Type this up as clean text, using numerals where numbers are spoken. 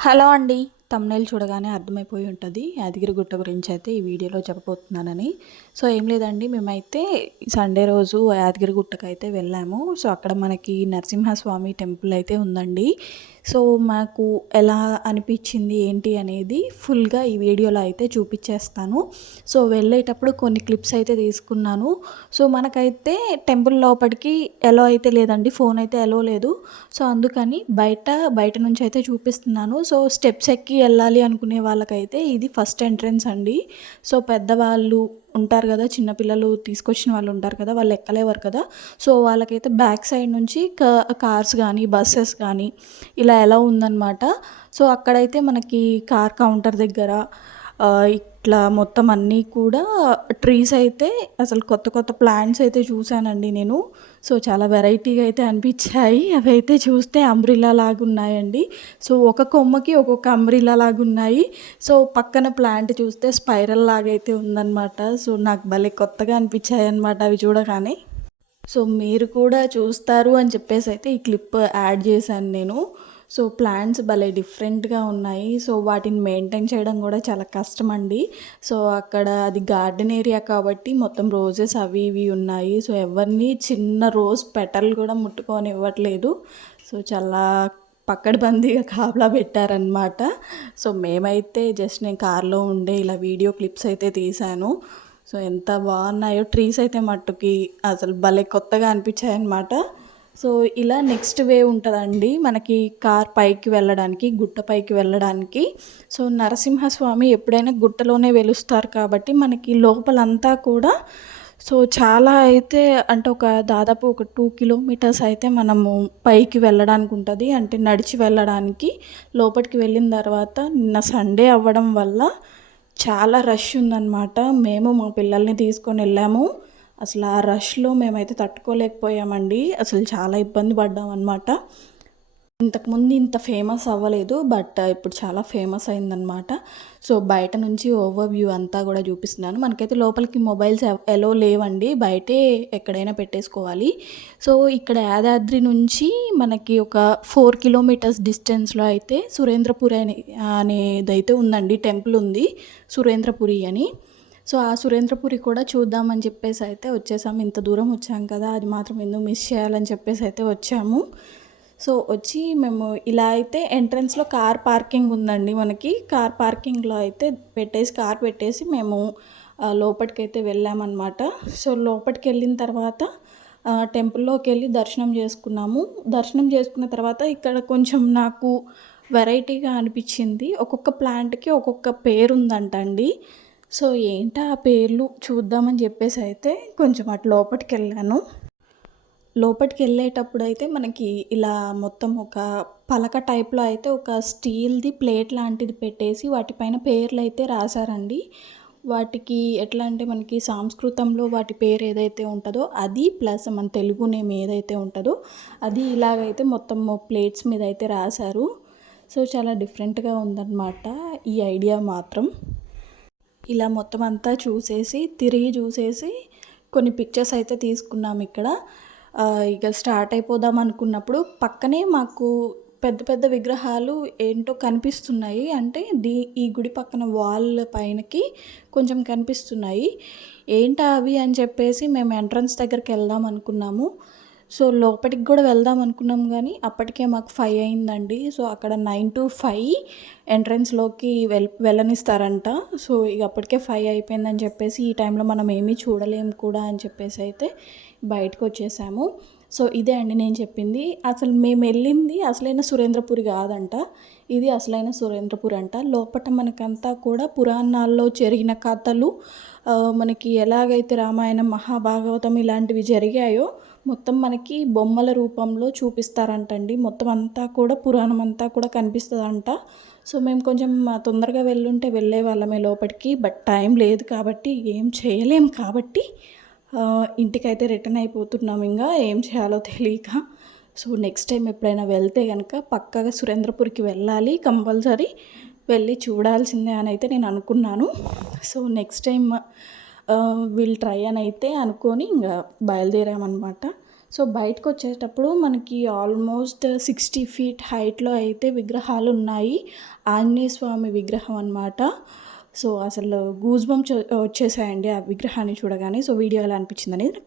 Hello అండి. Thumbnail చూడగానే అర్థమైపోయి ఉంటది. యాదగిరిగుట్ట గురించయితే ఈ వీడియోలో చెప్పబోతున్నానని. సో, ఏం లేదండి, మేమైతే సండే రోజు యాదగిరిగుట్టకైతే వెళ్ళాము. సో, అక్కడ మనకి నరసింహస్వామి టెంపుల్ అయితే ఉందండి. సో, మాకు ఎలా అనిపిచ్చింది ఏంటి అనేది ఫుల్‌గా ఈ వీడియోలో అయితే చూపిచ్చేస్తాను. సో, వెళ్ళేటప్పుడు కొన్ని క్లిప్స్ అయితే తీసుకున్నాను. సో, మనకైతే టెంపుల్ లోపటికి ఎలో అయితే లేదండి. ఫోన్ అయితే ఎలో లేదు. సో, అందుకని బయట నుంచయితే చూపిస్తున్నాను. సో, స్టెప్స్ ఎక్కి ఎళ్ళాలి అనుకునే వాళ్ళకైతే ఇది ఫస్ట్ ఎంట్రన్స్ అండి. సో, పెద్దవాళ్ళు ఉంటారు గదా! చిన్న పిల్లలు తీసుకొచ్చిన వాళ్ళు ఉంటారు కదా! వాళ్ళు ఎక్కలేవారు కదా! సో, వాళ్ళకైతే బ్యాక్ సైడ్ నుంచి కార్స్ గానీ, బసెస్ గానీ ఇలా ఎలో ఉందనమాట. సో, అక్కడైతే మనకి కార్ కౌంటర్ దగ్గర ఇట్లా మొత్తం అన్నీ కూడా ట్రీస్ అయితే అసలు కొత్త కొత్త ప్లాంట్స్ అయితే చూశానండి నేను. సో, చాలా వెరైటీగా అయితే అనిపిచ్చాయి. అవైతే చూస్తే అంబ్రెల్లా లాగున్నాయండి. సో, ఒక కొమ్మకి ఒక్కొక్క అంబ్రెల్లా లాగున్నాయి. సో, పక్కన ప్లాంట్ చూస్తే స్పైరల్ లాగైతే ఉందనమాట. సో, నాకు భలే కొత్తగా అనిపిచ్చాయన్నమాట అవి చూడగానే. సో, మీరు కూడా చూస్తారు అని చెప్పేసైతే ఈ క్లిప్ యాడ్ చేశాను నేను. సో, ప్లాంట్స్ భలే డిఫరెంట్‌గా ఉన్నాయి. సో, వాటిని మెయింటైన్ చేయడం కూడా చాలా కష్టమండి. సో, అక్కడ అది గార్డెన్ ఏరియా కాబట్టి మొత్తం రోజెస్ అవి ఇవి ఉన్నాయి. సో, ఎవరిని చిన్న రోజ్ పెటల్ కూడా ముట్టుకోనివ్వట్లేదు. సో, చాలా పక్కడబందీగా కాపలా పెట్టారనమాట. సో, మేమైతే జస్ట్ నేను కార్‌లో ఉండే ఇలా వీడియో క్లిప్స్ అయితే తీశాను. సో, ఎంత బాగున్నాయో ట్రీస్ అయితే మట్టుకి అసలు భలే కొత్తగా అనిపించాయన్నమాట. సో, ఇలా నెక్స్ట్ వే ఉంటుందండి మనకి కార్ పైకి వెళ్ళడానికి, గుట్ట పైకి వెళ్ళడానికి. సో, నరసింహస్వామి ఎప్పుడైనా గుట్టలోనే వెలుస్తారు కాబట్టి మనకి లోపలంతా కూడా సో, చాలా అయితే అంటే దాదాపు ఒక 2 కిలోమీటర్స్ అయితే మనము పైకి వెళ్ళడానికి ఉంటుంది. అంటే నడిచి వెళ్ళడానికి. లోపలికి వెళ్ళిన తర్వాత నిన్న సండే అవ్వడం వల్ల చాలా రష్ ఉందన్నమాట. మేము మా పిల్లల్ని తీసుకొని వెళ్ళాము. అసలు ఆ రష్‌లో మేమైతే తట్టుకోలేకపోయామండి. అసలు చాలా ఇబ్బంది పడ్డామన్నమాట. ఇంతకుముందు ఇంత ఫేమస్ అవ్వలేదు. బట్ ఇప్పుడు చాలా ఫేమస్ అయిందనమాట. సో, బయట నుంచి ఓవర్ వ్యూ అంతా కూడా చూపిస్తున్నాను. మనకైతే లోపలికి మొబైల్స్ ఎలో లేవండి. బయటే ఎక్కడైనా పెట్టేసుకోవాలి. సో, ఇక్కడ యాదాద్రి నుంచి మనకి ఒక 4 కిలోమీటర్స్ డిస్టెన్స్‌లో అయితే సురేంద్రపురి అనేదైతే ఉందండి. టెంపుల్ ఉంది సురేంద్రపురి అని. సో, ఆ సురేంద్రపురి కూడా చూద్దామని చెప్పేసి అయితే వచ్చేసాము. ఇంత దూరం వచ్చాం కదా! అది మాత్రం ఎందుకు మిస్ చేయాలని చెప్పేసి అయితే వచ్చాము. సో, వచ్చి మేము ఇలా అయితే ఎంట్రన్స్‌లో కార్ పార్కింగ్ ఉందండి మనకి. కార్ పార్కింగ్‌లో అయితే కార్ పెట్టేసి మేము లోపటికైతే వెళ్ళామన్నమాట. సో, లోపటికెళ్ళిన తర్వాత టెంపుల్లోకెళ్ళి దర్శనం చేసుకున్నాము. దర్శనం చేసుకున్న తర్వాత ఇక్కడ కొంచెం నాకు వెరైటీగా అనిపించింది. ఒక్కొక్క ప్లాంట్‌కి ఒక్కొక్క పేరుందంట అండి. సో, ఏంటా ఆ పేర్లు చూద్దామని చెప్పేసి అయితే కొంచెం అటు లోపటికెళ్ళాను. లోపటికెళ్ళేటప్పుడైతే మనకి ఇలా మొత్తం ఒక పలక టైప్‌లో అయితే ఒక స్టీల్‌ది ప్లేట్ లాంటిది పెట్టేసి వాటిపైన పేర్లయితే రాశారండి. వాటికి ఎట్లా అంటే మనకి సంస్కృతంలో వాటి పేరు ఏదైతే ఉంటదో అది ప్లస్ మన తెలుగు నేమ్ ఏదైతే ఉంటదో అది ఇలాగైతే మొత్తం ప్లేట్స్ మీద అయితే రాశారు. సో, చాలా డిఫరెంట్‌గా ఉందన్నమాట ఈ ఐడియా మాత్రం. ఇలా మొత్తం అంతా తిరిగి చూసేసి కొన్ని పిక్చర్స్ అయితే తీసుకున్నామిక్కడ. ఇక స్టార్ట్ అయిపోదాం అనుకున్నప్పుడు పక్కనే మాకు పెద్ద పెద్ద విగ్రహాలు ఏంటో కనిపిస్తున్నాయి. అంటే ఈ గుడి పక్కన వాల్ పైనకి కొంచెం కనిపిస్తున్నాయి. ఏంటా అవి అని చెప్పేసి మేము ఎంట్రన్స్ దగ్గరికి వెళ్దాం అనుకున్నాము. సో, లోపటికి కూడా వెళ్దాం అనుకున్నాం కానీ అప్పటికే మాకు 5 అయిందండి. సో, అక్కడ 9-5 ఎంట్రన్స్‌లోకి వెళ్ళనిస్తారంట. సో, ఇక అప్పటికే 5 అయిపోయిందని చెప్పేసి ఈ టైంలో మనం ఏమీ చూడలేము కూడా అని చెప్పేసి అయితే బయటకొచ్చేసాము. సో, ఇదే అండి నేను చెప్పింది. అసలు మేమెళ్ళింది అసలైన సురేంద్రపురి కాదంట. ఇది అసలైన సురేంద్రపురి అంట. లోపట మనకంతా కూడా పురాణాల్లో జరిగిన కథలు మనకి ఎలాగైతే రామాయణం, మహాభాగవతం ఇలాంటివి జరిగాయో మొత్తం మనకి బొమ్మల రూపంలో చూపిస్తారంటండి. మొత్తం అంతా కూడా పురాణం అంతా కూడా కనిపిస్తదంట. సో, మేము కొంచెం తొందరగా వెళ్ళుంటే వెళ్ళేవాళ్ళమే లోపటికి. బట్ టైం లేదు కాబట్టి ఏం చేయలేం కాబట్టి ఇంటికైతే రిటర్న్ అయిపోతున్నాం. ఏం చేయాలో తెలియక. సో, నెక్స్ట్ టైం ఎప్పుడైనా వెళ్తే గనక పక్కాగా సురేంద్రపురికి వెళ్ళాలి. కంపల్సరీ వెళ్ళి చూడాల్సిందే అని అయితే నేను అనుకున్నాను. So, next time will try అని అయితే అనుకొని బయలుదేరామన్నమాట. సో బయటకు వచ్చేటప్పుడు మనకి ఆల్మోస్ట్ 60 ఫీట్ హైట్లో అయితే విగ్రహాలు ఉన్నాయి. ఆంజనేయ స్వామి విగ్రహం అనమాట. సో అసలు గూస్ బంప్స్ వచ్చేసాయండి ఆ విగ్రహాన్ని చూడగానే. సో వీడియో ఎలా అనిపించింది అనేది